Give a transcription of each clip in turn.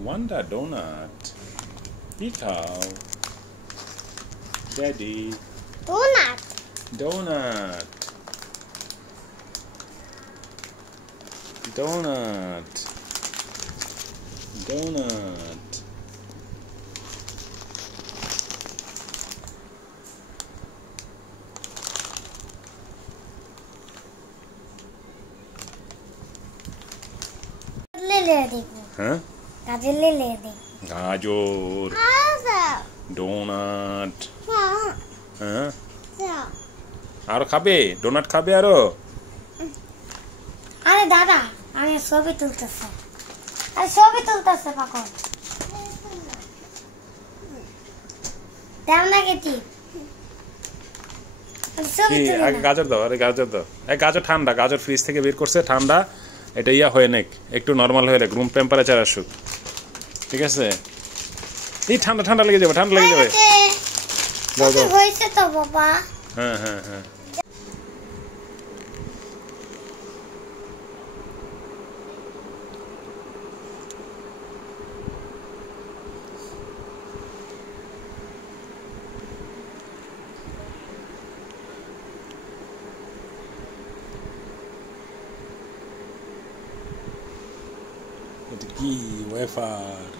Wonder donut. Peacock. Daddy. Donut. Donut. Donut. Donut. Huh? Gajor. Donut. Huh? আরো খাবে donut খাবে আরো আরে দাদা আমি ছবি তুলতেছি পাগল দাও না কেটি ছবি তুলি আগে গাজর দাও আরে গাজর দাও এই গাজর ঠান্ডা গাজর ফ্রিজ থেকে বের করছে ঠান্ডা এটা ইয়া হয়ে নেক একটু নরমাল হয়ে নেক রুম টেম্পারেচার আসুক ঠিক আছে এই ঠান্ডা ঠান্ডা লেগে যাবে দাও দাও হইছে তো বাবা হ্যাঁ হ্যাঁ হ্যাঁ এটা কি ওয়েফার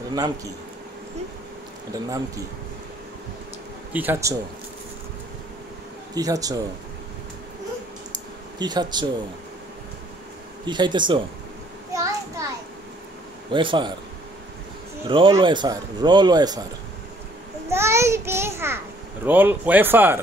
এটার নাম কি এটার নাম কি কি খাচ্ছ কি খাচ্ছ কি খাচ্ছ কি খাইতেছো wafer roll wafer roll wafer roll wafer